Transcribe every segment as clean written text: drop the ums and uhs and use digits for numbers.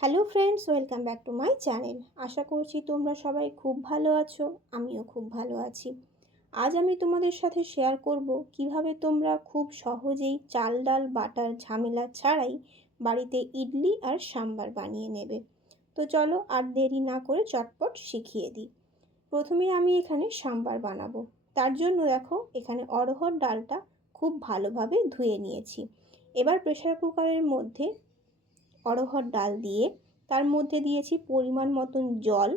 Hello friends, welcome back to my channel. আশা করছি তোমরা সবাই খুব ভালো আছো। আমিও খুব ভালো আছি। আজ আমি তোমাদের সাথে শেয়ার করব কিভাবে তোমরা খুব সহজেই চাল ডাল বাটার ঝামেলা ছাড়াই বাড়িতে ইডলি আর সাম্বার বানিয়ে নেবে। তো চলো আর দেরি না করে চটপট শিখিয়ে দিই। প্রথমে আমি এখানে সাম্বার বানাবো। তার জন্য দেখো এখানে অড়হর ডালটা খুব ভালোভাবে ধুয়ে নিয়েছি। এবার প্রেসার কুকারের মধ্যে অড়হর ডাল দিয়ে তার মধ্যে দিয়েছি পরিমাণ মতন জল,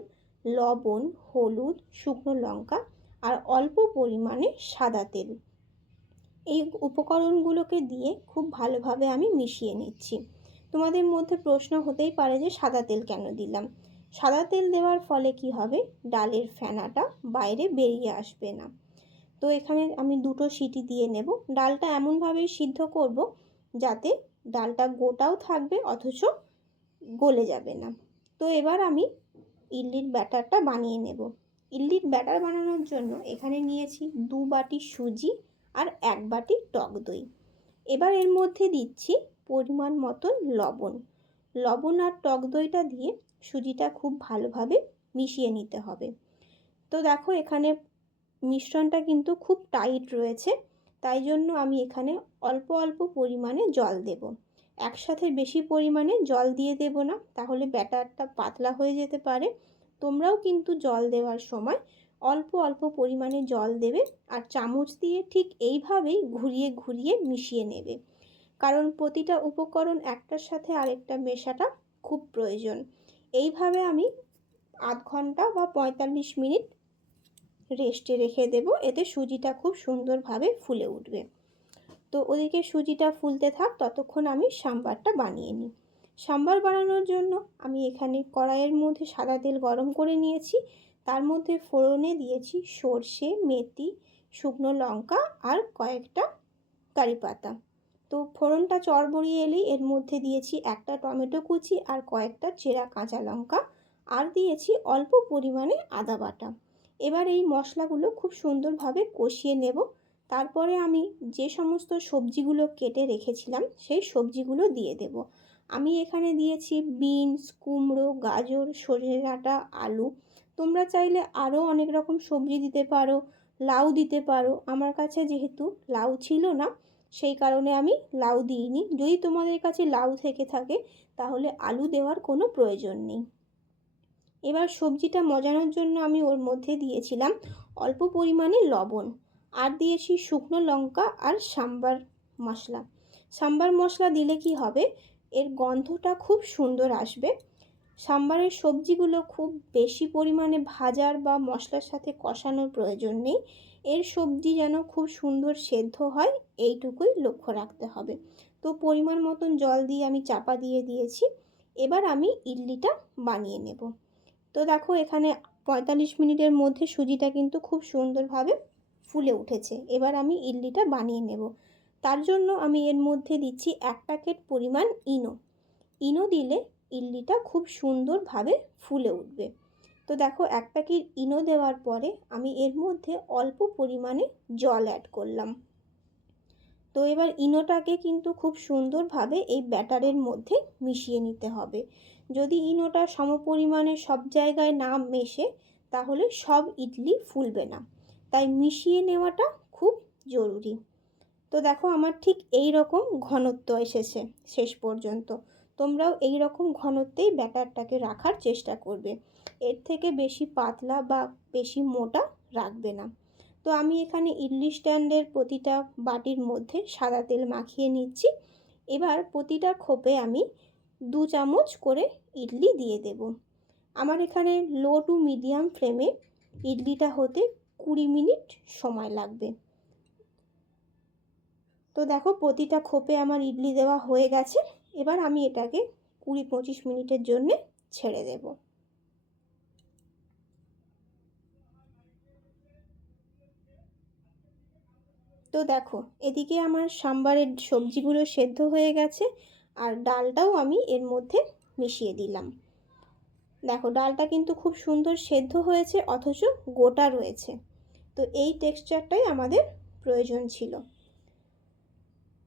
লবণ, হলুদ, শুকনো লঙ্কা আর অল্প পরিমাণে সাদা তেল। এই উপকরণগুলোকে দিয়ে খুব ভালোভাবে আমি মিশিয়ে নিচ্ছি। তোমাদের মধ্যে প্রশ্ন হতেই পারে যে সাদা তেল কেন দিলাম। সাদা তেল দেওয়ার ফলে কি হবে, ডালের ফেনাটা বাইরে বেরিয়ে আসবে না। তো এখানে আমি 2টো সিটি দিয়ে নেব। ডালটা এমনভাবেই সিদ্ধ করব যাতে ডালটা গোটাও থাকবে অথচ গলে যাবে না। তো এবার আমি ইডলির ব্যাটারটা বানিয়ে নেব। ইডলির ব্যাটার বানানোর জন্য এখানে নিয়েছি 2 বাটি সুজি আর 1 বাটি টক দই। এবার এর মধ্যে দিচ্ছি পরিমাণ মতন লবণ। লবণ আর টক দইটা দিয়ে সুজিটা খুব ভালোভাবে মিশিয়ে নিতে হবে। তো দেখো এখানে মিশ্রণটা কিন্তু খুব টাইট রয়েছে, তাই জন্য আমি এখানে অল্প অল্প পরিমাণে জল দেব। একসাথে বেশি পরিমাণে জল দিয়ে দেব না, তাহলে ব্যাটারটা পাতলা হয়ে যেতে পারে। তোমরাও কিন্তু জল দেওয়ার সময় অল্প অল্প পরিমাণে জল দেবে আর চামচ দিয়ে ঠিক এইভাবেই ঘুরিয়ে ঘুরিয়ে মিশিয়ে নেবে, কারণ প্রতিটা উপকরণ একটার সাথে আরেকটা মেশাটা খুব প্রয়োজন। এইভাবে আমি আধ ঘন্টা বা 45 মিনিট রেস্টে রেখে দেব, এতে সুজিটা খুব সুন্দরভাবে ফুলে উঠবে। তো ওদিকে সুজিটা ফুলতে থাক, ততক্ষণ আমি সাম্বারটা বানিয়ে নিই। সাম্বার বানানোর জন্য আমি এখানে কড়াইয়ের মধ্যে সাদা তেল গরম করে নিয়েছি। তার মধ্যে ফোড়নে দিয়েছি সর্ষে, মেথি, শুকনো লঙ্কা আর কয়েকটা কারি পাতা। তো ফোড়নটা চড়বড়িয়ে এলেই এর মধ্যে দিয়েছি একটা টমেটো কুচি আর কয়েকটা চেরা কাঁচা লঙ্কা, আর দিয়েছি অল্প পরিমাণে আদা বাটা। এবার এই মশলাগুলো খুব সুন্দরভাবে কষিয়ে নেব। তারপরে আমি যে সমস্ত সবজিগুলো কেটে রেখেছিলাম সেই সবজিগুলো দিয়ে দেব। আমি এখানে দিয়েছি বিনস, কুমড়ো, গাজর, সজনে ডাঁটা, আলু। তোমরা চাইলে আরও অনেক রকম সবজি দিতে পারো, লাউ দিতে পারো। আমার কাছে যেহেতু লাউ ছিল না, সেই কারণে আমি লাউ দিইনি। যদি তোমাদের কাছে লাউ থেকে থাকে তাহলে আলু দেওয়ার কোনো প্রয়োজন নেই। এবার সবজিটা মজানোর জন্য আমি ওর মধ্যে দিয়েছিলাম অল্প পরিমাণে লবণ, আর দিয়েছি শুকনো লঙ্কা আর সাম্বার মশলা। সাম্বার মশলা দিলে কি হবে, এর গন্ধটা খুব সুন্দর আসবে। সাম্বারের সবজিগুলো খুব বেশি পরিমাণে ভাজার বা মশলার সাথে কষানোর প্রয়োজন নেই। এর সবজি যেন খুব সুন্দর সেদ্ধ হয়, এইটুকুই লক্ষ্য রাখতে হবে। তো পরিমাণ মতন জল দিয়ে আমি চাপা দিয়ে দিয়েছি। এবার আমি ইডলিটা বানিয়ে নেব। তো দেখো এখানে 45 মিনিটের মধ্যে সুজিটা কিন্তু খুব সুন্দরভাবে ফুলে উঠেছে। এবার আমি ইডলিটা বানিয়ে নেব। তার জন্য আমি এর মধ্যে দিচ্ছি 1 প্যাকেট পরিমাণ ইনো। ইনো দিলে ইডলিটা খুব সুন্দরভাবে ফুলে উঠবে। তো দেখো 1 প্যাকেট ইনো দেওয়ার পরে আমি এর মধ্যে অল্প পরিমাণে জল অ্যাড করলাম। তো এবার ইনোটাকে কিন্তু খুব সুন্দরভাবে এই ব্যাটারের মধ্যে মিশিয়ে নিতে হবে। যদি ইনোটা সমপরিমাণে সব জায়গায় না মেশে তাহলে সব ইডলি ফুলবে না, তাই মিশিয়ে নেওয়াটা খুব জরুরি। তো দেখো আমার ঠিক এই রকম ঘনত্ব এসেছে শেষ পর্যন্ত। তোমরাও এই রকম ঘনত্বেই ব্যাটারটাকে রাখার চেষ্টা করবে, এর থেকে বেশি পাতলা বা বেশি মোটা রাখবে না। তো আমি এখানে ইডলি স্ট্যান্ডের প্রতিটা বাটির মধ্যে সাদা তেল মাখিয়ে নিচ্ছি। এবার প্রতিটা খোপে আমি 2 চামচ করে ইডলি দিয়ে দেব। আমার এখানে লো টু মিডিয়াম ফ্লেমে ইডলিটা হতে 20 মিনিট সময় লাগবে। তো দেখো প্রতিটা খোপে আমার ইডলি দেওয়া হয়ে গেছে। এবার আমি এটাকে 20-25 মিনিটের জন্য ছেড়ে দেব। তো দেখো এদিকে আমার সাম্বারের সবজিগুলো সেদ্ধ হয়ে গেছে আর ডালটাও আমি এর মধ্যে মিশিয়ে দিলাম। দেখো ডালটা কিন্তু খুব সুন্দর সেদ্ধ হয়েছে অথচ গোটা রয়েছে। তো এই টেক্সচারটাই আমাদের প্রয়োজন ছিল।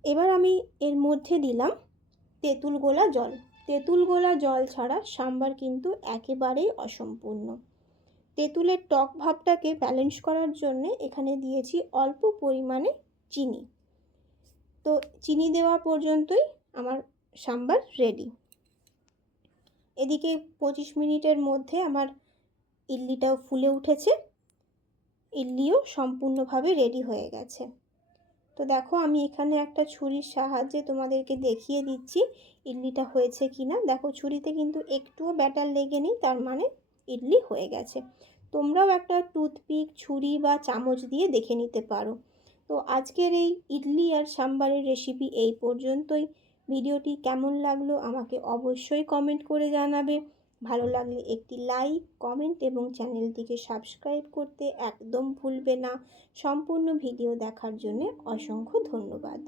এবার আমি এর মধ্যে দিলাম তেঁতুল গোলা জল। তেঁতুল গোলা জল ছাড়া সাম্বার কিন্তু একেবারেই অসম্পূর্ণ। তেঁতুলের টক ভাবটাকে ব্যালেন্স করার জন্যে এখানে দিয়েছি অল্প পরিমাণে চিনি। তো চিনি দেওয়া পর্যন্তই আমার সাম্বার রেডি। এদিকে 25 মিনিটের মধ্যে আমার ইডলিটাও ফুলে উঠেছে, ইডলিও সম্পূর্ণভাবে রেডি হয়ে গেছে। তো দেখো আমি এখানে একটা ছুরির সাহায্যে তোমাদেরকে দেখিয়ে দিচ্ছি ইডলিটা হয়েছে কি না। দেখো ছুরিতে কিন্তু একটুও ব্যাটার লেগে নেই, তার মানে ইডলি হয়ে গেছে। তোমরাও একটা টুথপিক, ছুরি বা চামচ দিয়ে দেখে নিতে পারো। তো আজকের এই ইডলি আর সাম্বারের রেসিপি এই পর্যন্তই। ভিডিওটি কেমন লাগলো আমাকে অবশ্যই কমেন্ট করে জানাবে। ভালো লাগলে একটি লাইক, কমেন্ট এবং চ্যানেলটিকে সাবস্ক্রাইব করতে একদম ভুলবে না। সম্পূর্ণ ভিডিও দেখার জন্য অসংখ্য ধন্যবাদ।